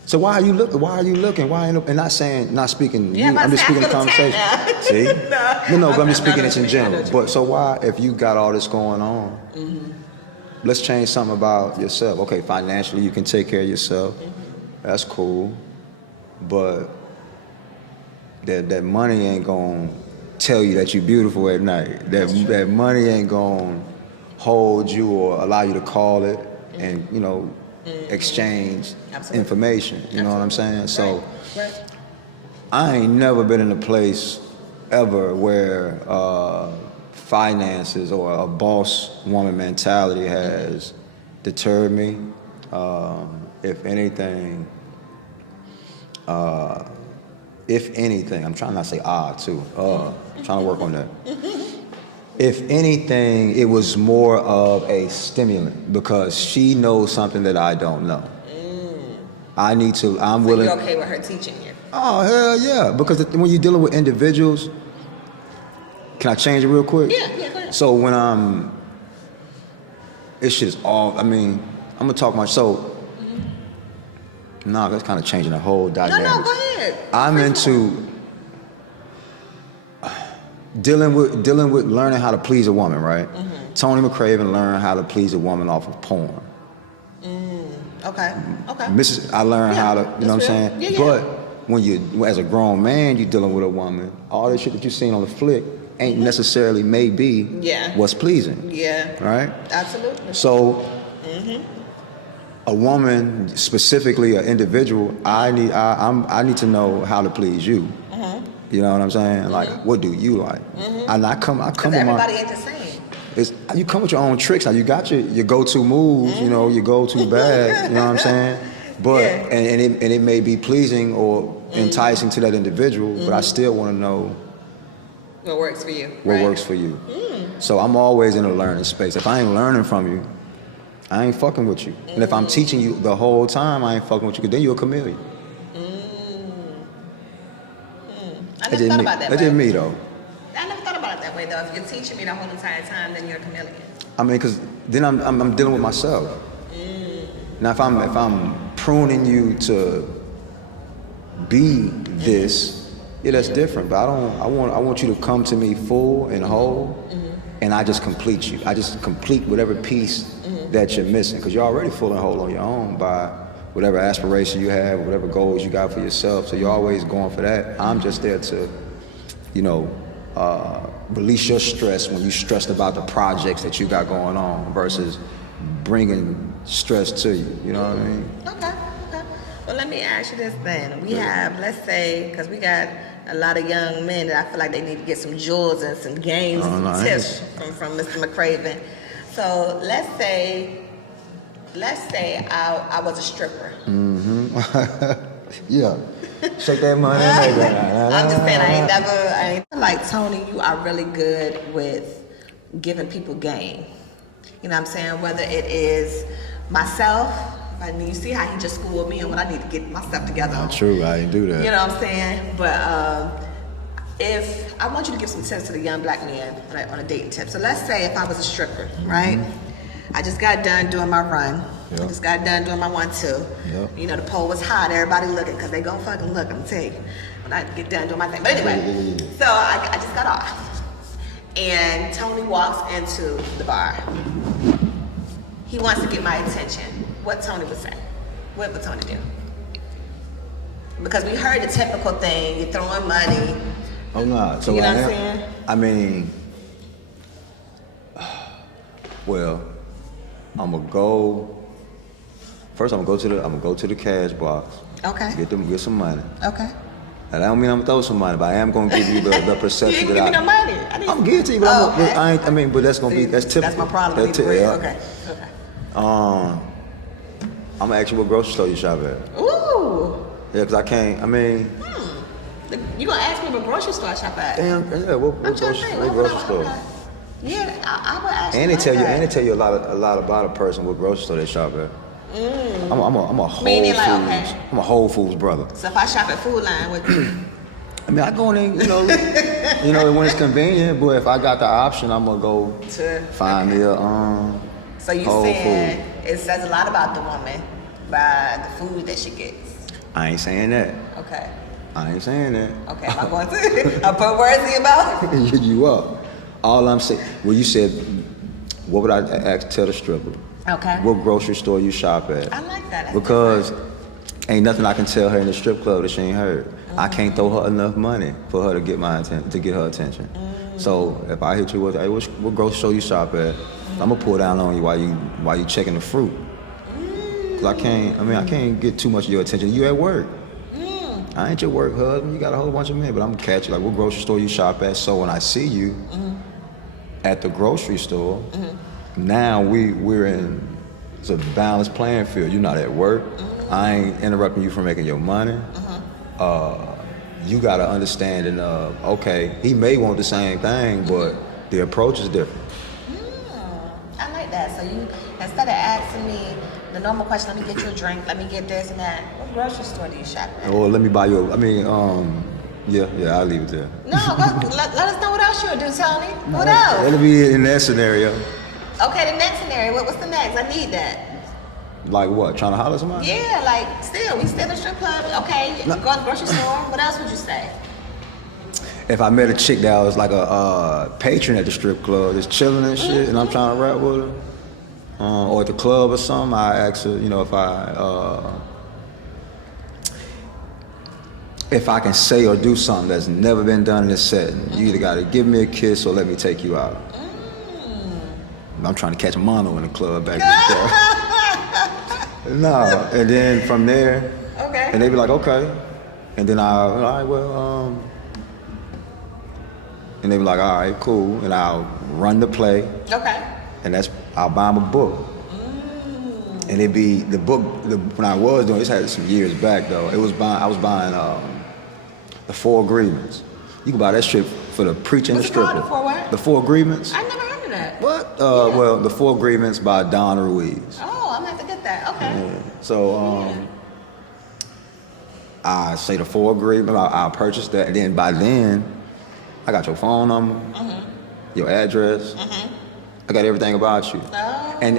So why are you looking? And not speaking. Yeah, I'm just speaking the I feel conversation. attacked See? now. No, but I'm just Okay, speaking no, it in I know general. what you But so why, if you got all this going on, let's change something about yourself. Okay, financially you can take care of yourself. That's cool. But that money ain't gonna tell you that you're beautiful at night. That money ain't gonna hold you or allow you to call it and exchange Absolutely. information. You know what I'm saying? So Right. I ain't never been in a place ever where finances or a boss woman mentality has deterred me. If anything, I'm trying not to say too. I'm trying to work on that. If anything, it was more of a stimulant because she knows something that I don't know. I'm So willing. you're okay with her teaching you? Oh, hell yeah. Because when you're dealing with individuals, can I change it real quick? Yeah, go ahead. So when this shit is all, I'm going to talk much. So, that's kind of changing the whole dynamic. No, go ahead. I'm into dealing with learning how to please a woman, right? Tony McCraven learned how to please a woman off of porn. Okay. I learned how to, you know what I'm saying? Yeah, yeah. But when you, as a grown man, you're dealing with a woman, all this shit that you seen on the flick ain't necessarily maybe what's pleasing. Yeah. Right? Absolutely. So, a woman, specifically an individual, I need to know how to please you. You know what I'm saying? Like, what do you like? And I come with everybody ain't the same. You come with your own tricks. Now you got your go-to moves, you know, your go-to bag. You know what I'm saying? But and it may be pleasing or enticing to that individual, but I still want to know what works for you. What works for you. So I'm always in a learning space. If I ain't learning from you, I ain't fucking with you. And if I'm teaching you the whole time, I ain't fucking with you, because then you're a chameleon. I never thought about that way. That's just me, though. I never thought about it that way, though. If you're teaching me the whole entire time, then you're a chameleon. I mean, because then I'm dealing with myself. Now, if I'm pruning you to be this, yeah, that's different. But I want you to come to me full and whole, and I just complete you. I just complete whatever piece that you're missing, because you're already full and whole on your own by whatever aspiration you have, whatever goals you got for yourself. So you're always going for that. I'm just there to, you know, release your stress when you're stressed about the projects that you got going on versus bringing stress to you. You know what I mean? Okay. Well, let me ask you this then. We have, let's say, because we got a lot of young men that I feel like they need to get some jewels and some games and some tips from Mr. McCraven. So let's say I was a stripper. Yeah. Shake that money. I'm just saying, I ain't like Tony, you are really good with giving people game. You know what I'm saying? Whether it is myself, I mean, you see how he just schooled me on what I need to get myself together. Not true, I didn't do that. You know what I'm saying? But if I want you to give some tips to the young black man on a dating tip. So let's say if I was a stripper, right? I just got done doing my run. Yep. I just got done doing my 1-2. Yep. You know, the pole was hot, everybody looking, because they gonna fucking look, I'm telling you. When I get done doing my thing. But anyway, so I just got off. And Tony walks into the bar. He wants to get my attention. What Tony would say? What would Tony do? Because we heard the typical thing, you're throwing money. Oh, no. So you know what I'm saying? I mean, well, I'm gonna go to the cash box. Okay. Get some money. Okay. And I don't mean I'm gonna throw some money, but I am gonna give you the perception you that give me no money. I'm gonna give it to you, but but that's gonna be typical. That's my problem. Okay. I'm gonna ask you what grocery store you shop at. Ooh. Yeah, because I can't. I mean. You gonna ask me what grocery store I shop at? Damn. Yeah. What grocery store? Yeah, I would ask. And they tell you a lot about a person what grocery store they shop at. I'm a Whole Foods. I'm a Whole Foods brother. So if I shop at Food Line, what? I mean, I go in, you know, when it's convenient. But if I got the option, I'm gonna go find me a So you saying it says a lot about the woman by the food that she gets? I ain't saying that. Okay. I ain't saying that. Okay, am I going to? I put words in your mouth? You up. All I'm saying, well, you said, what would I tell the stripper? Okay. What grocery store you shop at? I like that. Because ain't nothing I can tell her in the strip club that she ain't heard. I can't throw her enough money for her to get her attention. So if I hit you with, hey, what grocery store you shop at? I'm gonna pull down on you while you checking the fruit. Cause I can't get too much of your attention. You at work. I ain't your work husband. You got a whole bunch of men, but I'm gonna catch you. Like, what grocery store you shop at? So when I see you at the grocery store, now we're in, it's a balanced playing field. You're not at work. I ain't interrupting you from making your money. You gotta understand and okay, he may want the same thing, but the approach is different. I like that. So you, instead of asking me the normal question, let me get you a drink, let me get this and that, what grocery store do you shop at? Or let me buy you yeah, I'll leave it there. No, let us know what else you'll do, Tony. What else? It'll be in that scenario. Okay, the next scenario, what's the next? I need that. Like what? Trying to holler at somebody? Yeah, like we still in the strip club. Okay, go to the grocery store. What else would you say? If I met a chick that was like a patron at the strip club, just chilling and shit, and I'm trying to rap with her, or at the club or something, I ask her, if I can say or do something that's never been done in this setting. You either gotta give me a kiss or let me take you out. I'm trying to catch mono in the club back then. No, and then from there, Okay. and they be like, okay. And then all right, well, and they be like, all right, cool. And I'll run the play. Okay. And I'll buy them a book. And it'd be the book, when I was doing this, had some years back though. I was buying The Four Agreements. You can buy that shit for the preacher and the What's it called? stripper. The Four what? The Four Agreements. I never heard of that. What? Well, The Four Agreements by Don Ruiz. Oh, I'm gonna have to get that. Okay. Yeah. So I say the Four Agreements. I'll purchase that, and then by then, I got your phone number, your address. I got everything about you. Oh. And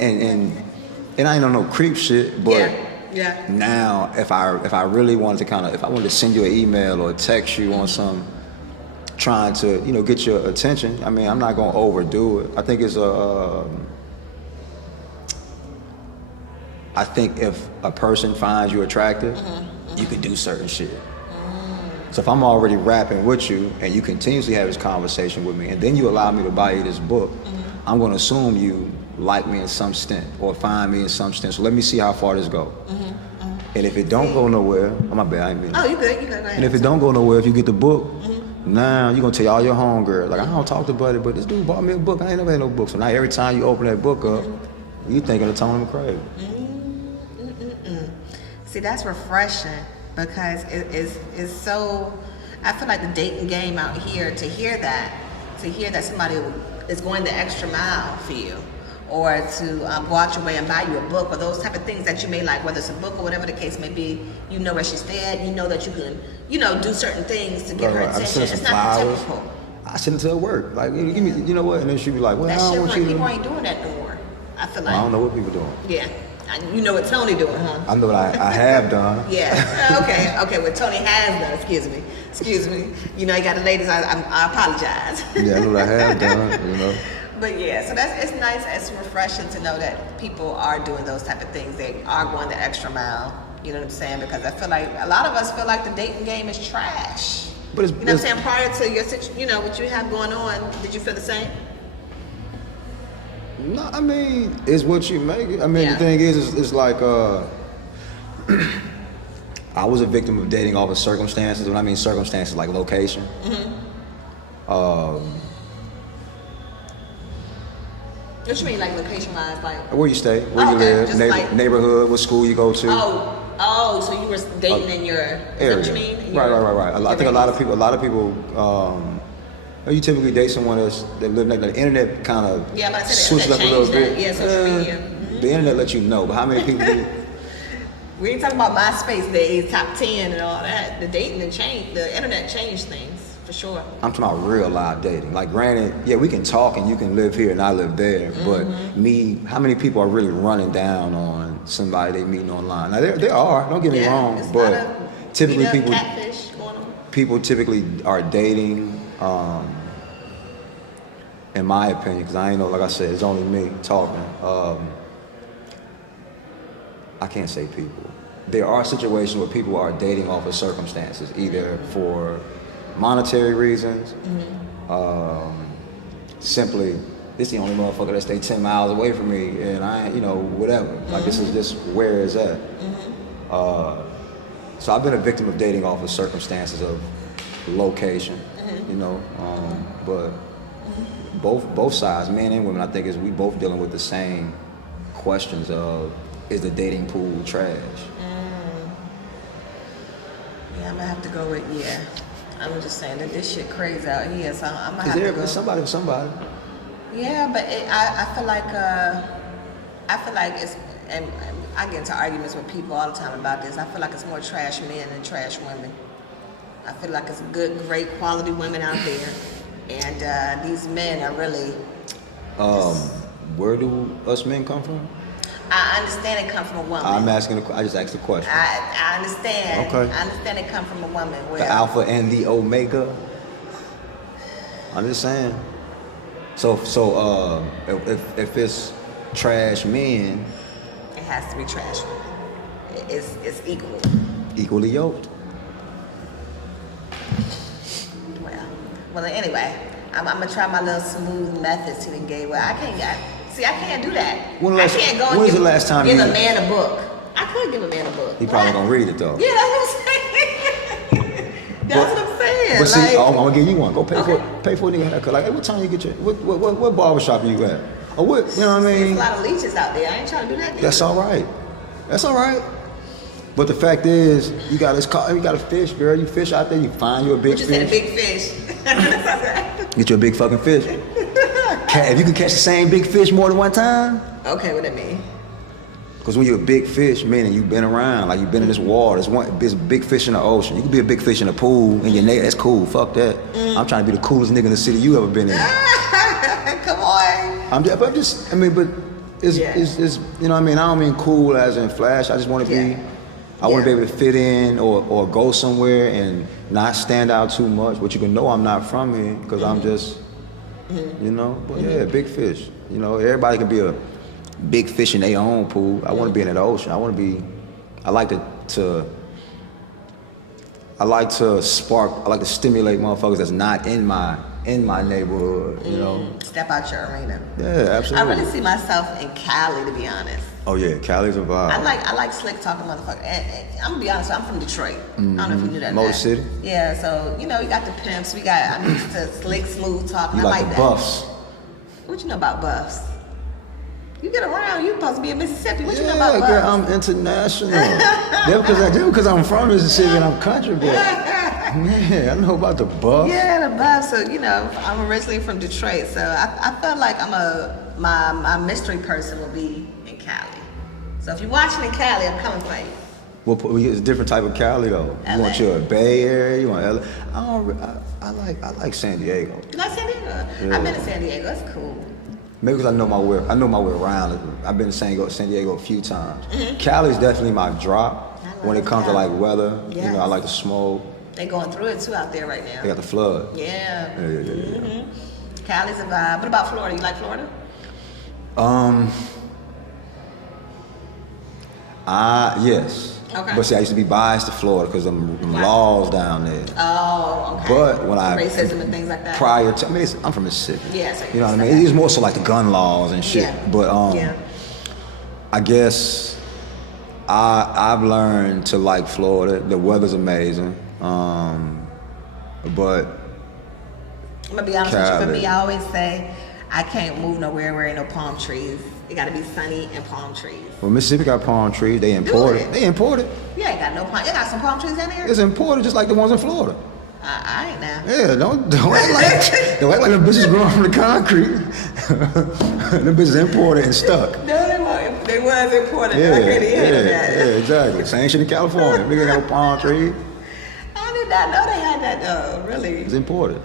I ain't on no creep shit, but Yeah. now if I really wanted to if I wanted to send you an email or text you on some, trying to get your attention, I mean, I'm not gonna overdo it. I think I think if a person finds you attractive, you can do certain shit. So if I'm already rapping with you and you continuously have this conversation with me, and then you allow me to buy you this book, I'm gonna assume you like me in some stint or find me in some stint. So let me see how far this go. And if it don't go nowhere, oh my bad, I ain't mean. Oh, you good? Go ahead. And if it don't go nowhere, if you get the book, now you're gonna tell all your homegirls, like, I don't talk to Buddy, but this dude bought me a book. I ain't never had no book. So now every time you open that book up, you thinking of Tony McCrae. See, that's refreshing because it's so. I feel like the dating game out here, to hear that somebody is going the extra mile for you, or to go out your way and buy you a book, or those type of things that you may like, whether it's a book or whatever the case may be. You know where she stayed. You know that you can, do certain things to get her I attention. send some It's not flowers. typical. I send it to her work. Like, give me, you know what? And then she be like, well, That I shit, don't want you to. people ain't doing that no more. I feel like. I don't know what people doing. Yeah. You know what Tony doing, huh? I know what I have done. Yeah. Okay. What Tony has done. Excuse me. You got the ladies. I apologize. Yeah, I know what I have done. But yeah, so it's nice. It's refreshing to know that people are doing those type of things. They are going the extra mile. You know what I'm saying? Because I feel like a lot of us feel like the dating game is trash. But it's, You know what I'm saying? Prior to your what you have going on, did you feel the same? No, I mean, it's what you make it. I mean, Yeah. the thing is, it's like, I was a victim of dating off of circumstances. When I mean circumstances, like location. What you mean, like location-wise, like? Where you stay, where you Okay, live, just like- neighborhood, what school you go to. Oh, so you were dating in your area. Is that what you mean? Right. I think a lot of people. You typically date someone that live like the internet kind of Yeah, I'm about to say the switched up internet a little changed bit. that. Yeah, social media. The internet lets you know, but how many people? We ain't talking about MySpace days, top 10 and all that. The dating and change, the internet changed things for sure. I'm talking about real live dating. Like, granted, yeah, we can talk and you can live here and I live there, but how many people are really running down on somebody they meeting online? Now there are, don't get me wrong, it's but not a typically beat-up people catfish going on. people typically are dating. In my opinion, because I ain't know, like I said, it's only me talking. I can't say people. There are situations where people are dating off of circumstances, either for monetary reasons, simply, this is the only motherfucker that stay 10 miles away from me, and I, whatever. Like, this is just where it's at. So I've been a victim of dating off of circumstances of location, but both sides, men and women, I think we both dealing with the same questions of, is the dating pool trash? Yeah, I'm gonna have to go with I'm just saying that this shit crazy out here, so I'm gonna have Is to there go. somebody with somebody? Yeah, but I feel like it's, and I get into arguments with people all the time about this. I feel like it's more trash men than trash women. I feel like it's good, great quality women out there, and these men are really. Where do us men come from? I understand it come from a woman. I just asked a question. I understand. Okay. I understand it come from a woman. Where, The alpha and the omega. I'm just saying. So if it's trash men, It has to be trash. It's equal. equally yoked. Well, anyway, I'm gonna try my little smooth methods to engage. Well, I can't do that. I can't go and When's the last time give you- a man a book. I could give a man a book. He probably gonna read it though. Yeah, that's what I'm saying. That's what I'm saying. But see, like, I'm gonna give you one. Go pay Okay. for a nigga haircut. Like, hey, what time you get your what barbershop you at? Or what? You know what I there's mean? a lot of leeches out there. I ain't trying to do that. That's all right. That's all right. But the fact is, you got a fish, girl. You fish out there. You find you a big You fish. said a big fish. Get you a big fucking fish. If you can catch the same big fish more than one time. Okay, what that mean? Because when you're a big fish, meaning you've been around, like you've been in this water. There's a big fish in the ocean. You can be a big fish in the pool, and your neighbor, that's cool. Fuck that. I'm trying to be the coolest nigga in the city you ever been in. Come on. But it's you know what I mean? I don't mean cool as in flash. I just want to be, I want to be able to fit in or go somewhere and not stand out too much. But you can know I'm not from here because I'm just, you know. But yeah, big fish. You know, everybody can be a big fish in their own pool. I want to be in the ocean. I like to stimulate motherfuckers that's not in my neighborhood, you know. Step out your arena. Yeah, absolutely. I really see myself in Cali, to be honest. Oh yeah, Cali's a vibe. I like slick talking motherfucker. And I'm gonna be honest, I'm from Detroit. I don't know if you knew that. Motor City. Yeah, so you know, you got the pimps. I'm used to slick, smooth talking. You I like like the that. buffs. What you know about buffs? You get around, you supposed to be in Mississippi. What you know about buffs? Girl, I'm international. Just because I'm from Mississippi and I'm country, but man, I know about the buff. Yeah, the buffs. So you know, I'm originally from Detroit, so I felt like my mystery person will be in Cali. So if you're watching in Cali, I'm coming for you. Well, it's a different type of Cali though. LA. You want your Bay Area, you want LA. I like San Diego. You like San Diego? Yeah. I've been to San Diego. It's cool. Maybe because I know my way around. I've been to San Diego a few times. Cali's definitely my drop I love when it comes to Cali. like weather. You Yes. know, I like the smoke. They going through it too out there right now. They got the flood. Yeah. Yeah. Cali's a vibe. What about Florida? You like Florida? Yes. Okay. But see, I used to be biased to Florida because of them laws down there. Oh, okay. But when racism and things like that. prior to, I'm from Mississippi. Yeah, so you know what I stuff mean. like It's more so like the gun laws and shit. Yeah. But yeah. I guess I've learned to like Florida. The weather's amazing. But I'm gonna be honest with you. For Cali. me, I always say I can't move nowhere where ain't no palm trees. It gotta be sunny and palm trees. well, Mississippi got palm trees. They import it? it. They import it. You ain't got no palm. You got some palm trees down here? It's imported just like the ones in Florida. I ain't now. Yeah, don't act like them bitches growing from the concrete. Them bitches imported and stuck. No, they was imported. Yeah, I can't even hear that. yeah, exactly. Same shit in California. We got no palm trees. I did not know they had that though. Really? It's imported.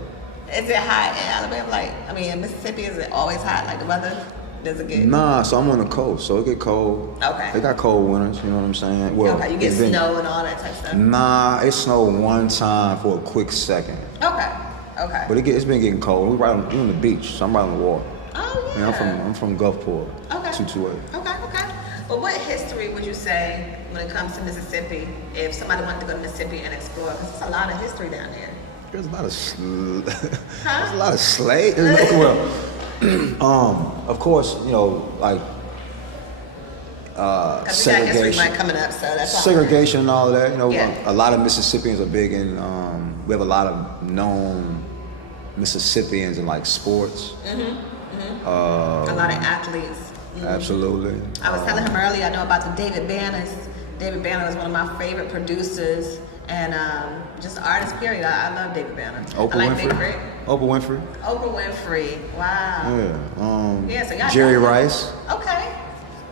Is it hot in Alabama? In Mississippi, is it always hot? Like the weather? Does it get? Nah, so I'm on the coast, so it get cold. Okay. They got cold winters, you know what I'm saying? Well, Okay, you get it's been- snow and all that type of stuff. Nah, it snowed one time for a quick second. Okay. But it's been getting cold. We're on the beach, so I'm right on the water. Oh yeah. Yeah, I'm from Gulfport. Okay. 228. Okay. But what history would you say when it comes to Mississippi? If somebody wanted to go to Mississippi and explore, because there's a lot of history down there. There's a lot of there's a lot of slave. Well, of course, you know, like Because we got history segregation, month coming up, so that's all. segregation, and all of that. You know, Yeah. a lot of Mississippians are big in. We have a lot of known Mississippians in like sports. A lot of athletes. Absolutely. I was telling him earlier, I know about the David Banners. David Banner was one of my favorite producers and just artists, period. I love David Banner. Oprah I like Winfrey. Big Rick. Oprah Winfrey. Oprah Winfrey. Wow. Yeah. Yeah, so y'all Jerry know. Rice. Okay.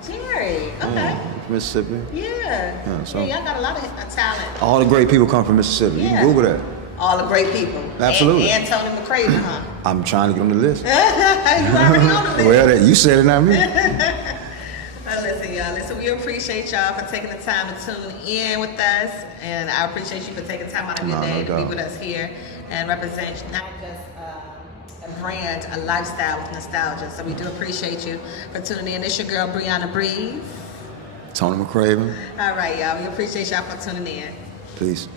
Jerry. Okay. Yeah, Mississippi. Yeah. so- Y'all got a lot of talent. All the great people come from Mississippi. You Yeah. can Google that. All the great people. Absolutely. And Tony McCraven, huh? I'm trying to get on the list. You already on the list. Well, you said it, not me. Listen, y'all. Listen, we appreciate y'all for taking the time to tune in with us, and I appreciate you for taking time out of your No, day no to be doubt. with us here and represent not just a brand, a lifestyle with nostalgia. So we do appreciate you for tuning in. It's your girl, Brianna Breeze. Tony McCraven. All right, y'all. We appreciate y'all for tuning in. Peace.